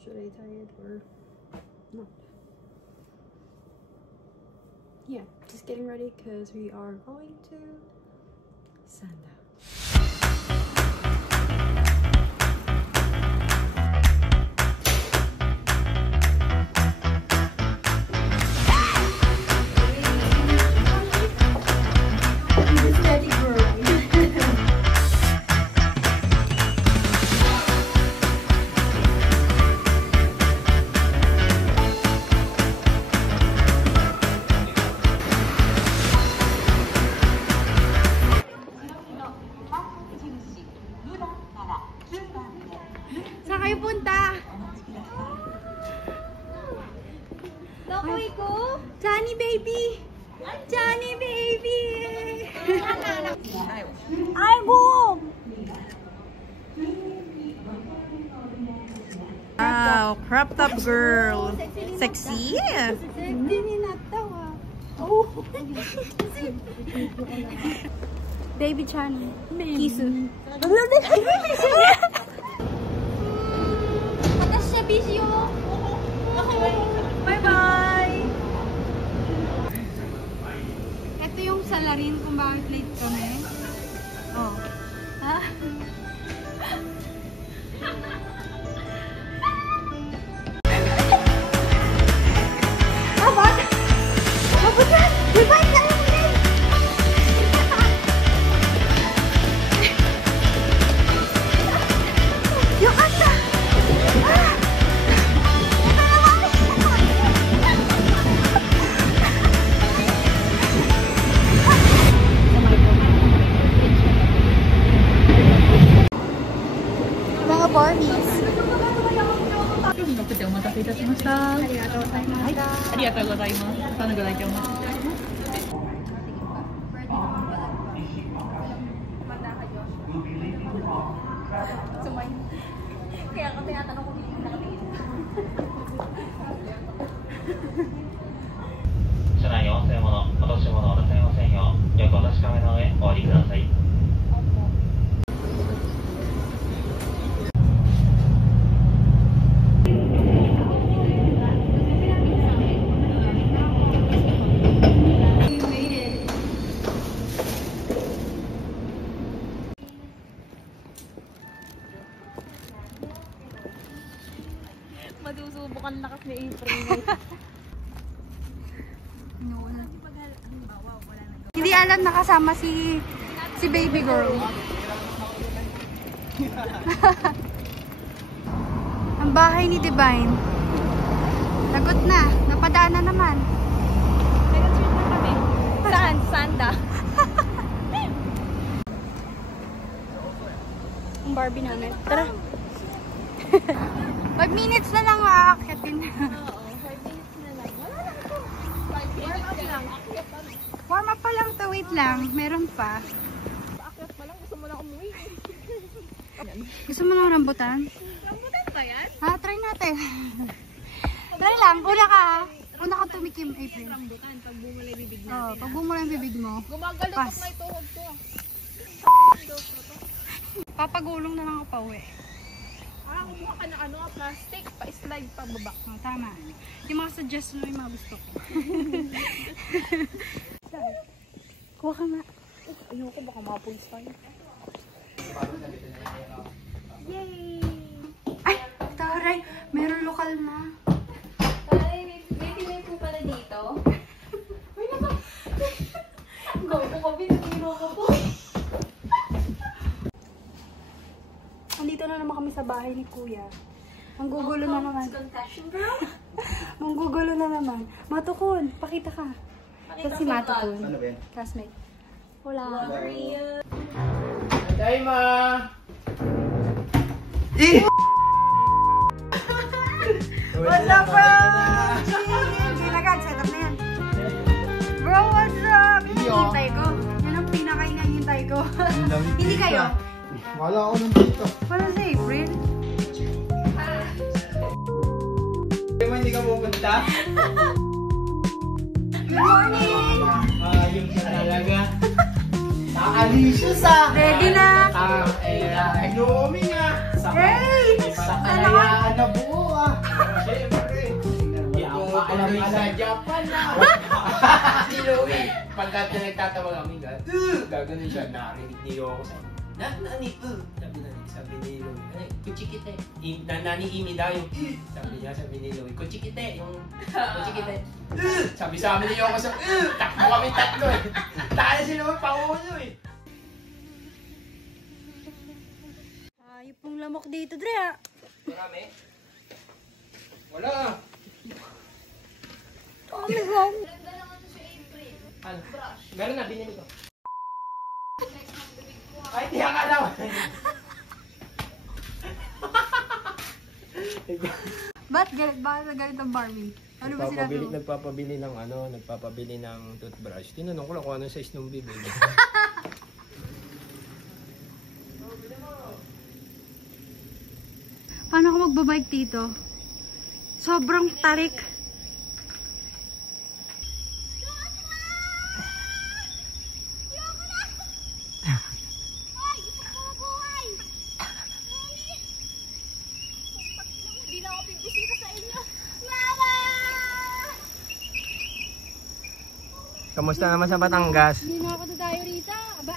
Should I tie it or not? Yeah, just getting ready because we are going to Sanda. Saan kayo punta? Nakuwi ko? Johnny baby! Johnny baby! Aigo! Wow, crop top girl. Sexy. Hindi ninatawa. Oh. Baby Johnny. Kisu. Patas siya, busy oh. Bye-bye! Ito yung salarin kung bakit late kami. Oh. Ha? Abot! Abot yan! Goodbye! Tayo mo din! Yung asa! Ah! Mga Barbies. Kaya ako tinatanong kung hindi nakatingin. 車内にお忘れ物、落とし物をなさいませんよう、よくお確かめの上お降りください。 Madusubukan lakas ni April. Hindi alam nakasama si baby girl. Ang bahay ni Divine. Lagot na. Napadaan na naman. Saan? Sanda. Ang Barbie namin. Tara. 5 minutes na lang aakyatin. Oo, 5 minutes na lang. Wala lang ito. 5 minutes lang. Warm up pa lang to. Wait lang. Meron pa. Paakyat pa lang. Gusto mo lang umuwi. Gusto mo lang rambutan? Rambutan ba yan? Ha? Try natin. Try lang. Una ka. Una ka tumikim, April. Rambutan. Pag bumulay bibig natin. Oo, pag bumulay bibig mo. Gumagalo pag may tuhod ko. Papagulong na lang ako pa uwi. Kumuha ka ng plastic, pa-slide pa baba. Oh, tama. Yung mga suggestion mo yung mga gusto ko. Kuha ka nga. Ayoko, baka mapulis tayo. Yay! Ay! Taray! Meron lokal na. Taray, may pinay po pala dito. Ay, naman! Gawin ko, binatiro ko po. Andito na naman kami sa bahay ni Kuya. Manggugulo na naman. Manggugulo na naman. Matukon, pakita ka. Ito si Matukon. Ano ba yan? Classmate. Hola. Daima! What's up, bro? Ginagad, set up na yan. Bro, what's up? Hinihintay ko. Yan ang pinaka-hinihintay ko. Hindi kayo? Wala ako nandito. Wala si April. Hindi ka pupunta? Good morning! Ayun ka talaga. Naalicious ah! Ready na! Inuumi nga. Hey! Sa kalayaan na buo ah. Siyempre. Alam mo sa Japan na. Si Louie, pagka nagtatawag kami, gaganon siya. Narinig ni Yoko sa Nani, sabi ni Louie, kuchikite. Nani Imi daw yung sabi ni Louie, kuchikite, yung kuchikite. Sabi sa amin ni Yoko sa takbo kami tatlo eh. Tayo si Louie, pangulo eh. Ayop pong lamok dito, Dre. Marami? Wala. Oh my God. Ano? Meron na, binili ko. Ay, di ka daw. Ba't galit? Bakit nagalit ang Barbie? Ano ba sila to? Nagpapabili ng toothbrush. Tinanong ko lang kung anong size ng bibig. Paano ako magbabike dito? Sobrang tarik. Kamusta naman sa Batangas? Hindi na ako tayo rito. Aba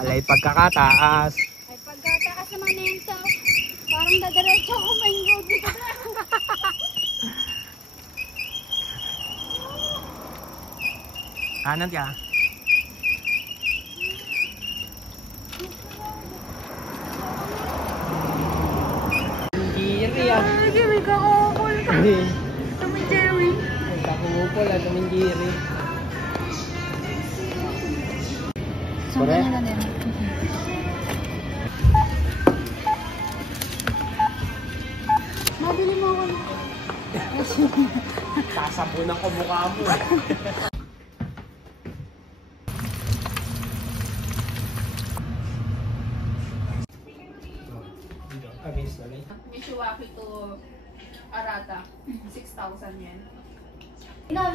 Alay pagkakataas. Ay pagkataas naman na yun sa parang dadiretso ako main road dito. Kanan ka. Tumindiri ah. Ay, may kakukul ka. Tumi Jerry. Kakukul ah, tumindiri. Saan ka na din? Madali mo ako. Sasabunan ko mukha mo. Mishiwaki to Arata, 6,000 yen. ヤマ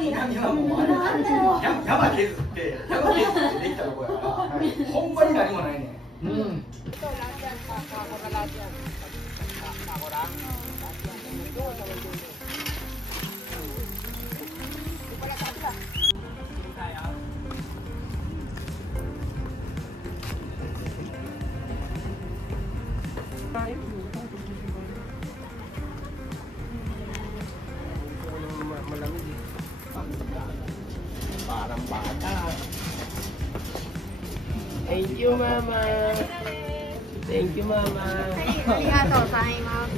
削ってできたとこやからほんまに何もないねん。Malamig eh. Parang bata. Thank you, Mama. Thank you, Mama. Arigato, sign off.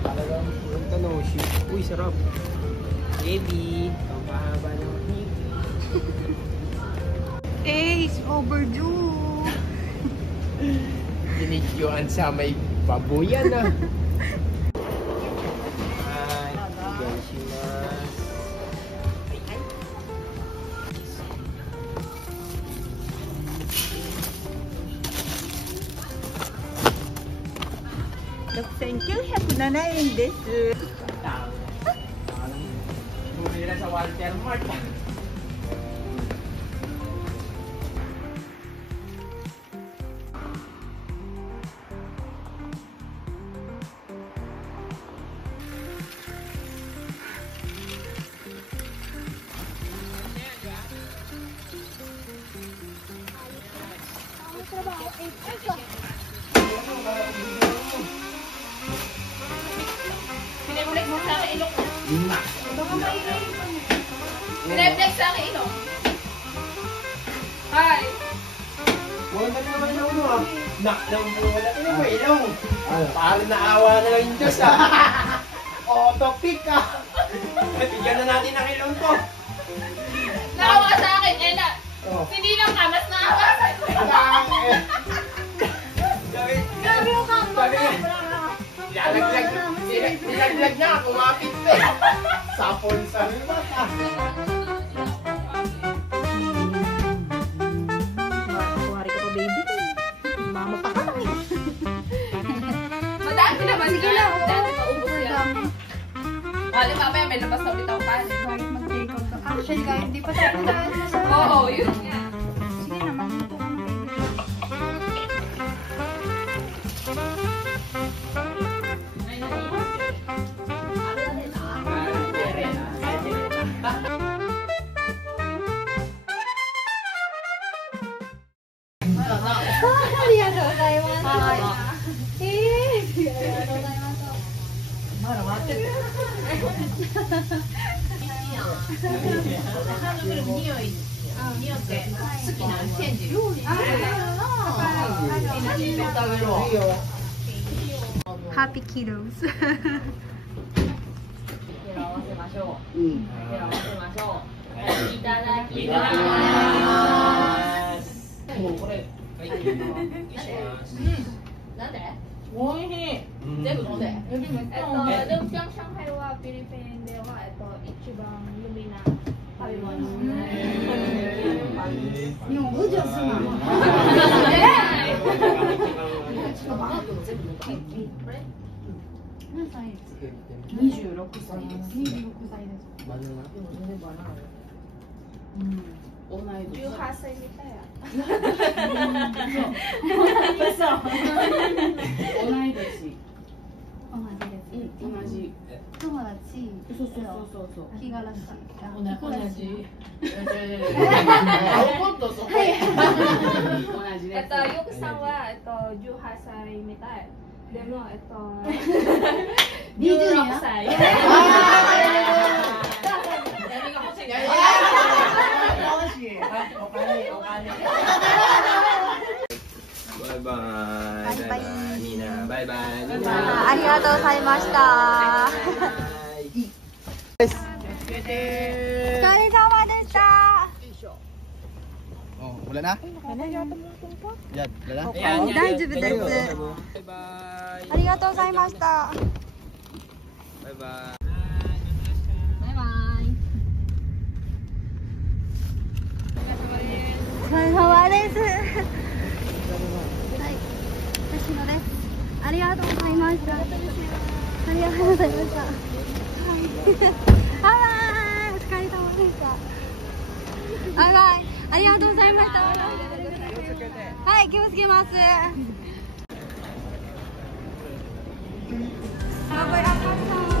Talagang purong tanoshi. Uy, sarap. Baby, ang pahaba ng ngiti. It's overdue. Binidyoan sa may babuyan ah. Hi, genshimasu. Bumili sa Walter Mart. Pinag-ulit mo sa akin ilong. Lima. Pinag-ulit sa akin ilong. Hi! Wala naman na ulo ah. Naknang wala na ba ilong? Parang naawa na lang yung Diyos ah. Auto-pick ah. Bigyan na natin ang ilong ko. Naawa sa akin, Ella. Oh. Hindi lang ka, mas naawa sa akin. Grabe yung kamba. Nilaglag na, kumapit na eh. Sapon sa limat ah. Kuwari ka pa, baby. Mama pa ka lang eh. Madami naman. Sige lang. Dati pa ubos yan. Wala pa, may labas na bitaw pa. Kahit mag-take out ka. Actually, kahit di pa tayo dahil sa... Oo, yun nga. Sige na, magluto ka ng baby. りがとうございます。ありがとうございます。まだ待ってて。ハッピーキロス。手を合わせましょう。手を合わせましょう。いただきます。もうこれ。なんで？おいしい。全部飲んで。でも上海はフィリピンでは一番有名な食べ物。でも五条すまん。26歳です。バナナ。18歳みたいや。同い年。同じ。友達。そう。気がらしい。同じ。もっとそこ。ゆくさんは18歳みたい。でも26歳。バイバイ。みんなバイバイ。ありがとうございました。お疲れ様でした。Wala na? Yan, wala na? 大丈夫です。ありがとうございました。バイバイ。お疲れ様です。はい、私のです。ありがとうございました。ありがとうございました。バイバイ。お疲れ様でした。バイバイ。ありがとうございました。はい、気をつけます。バイバイ、赤さん。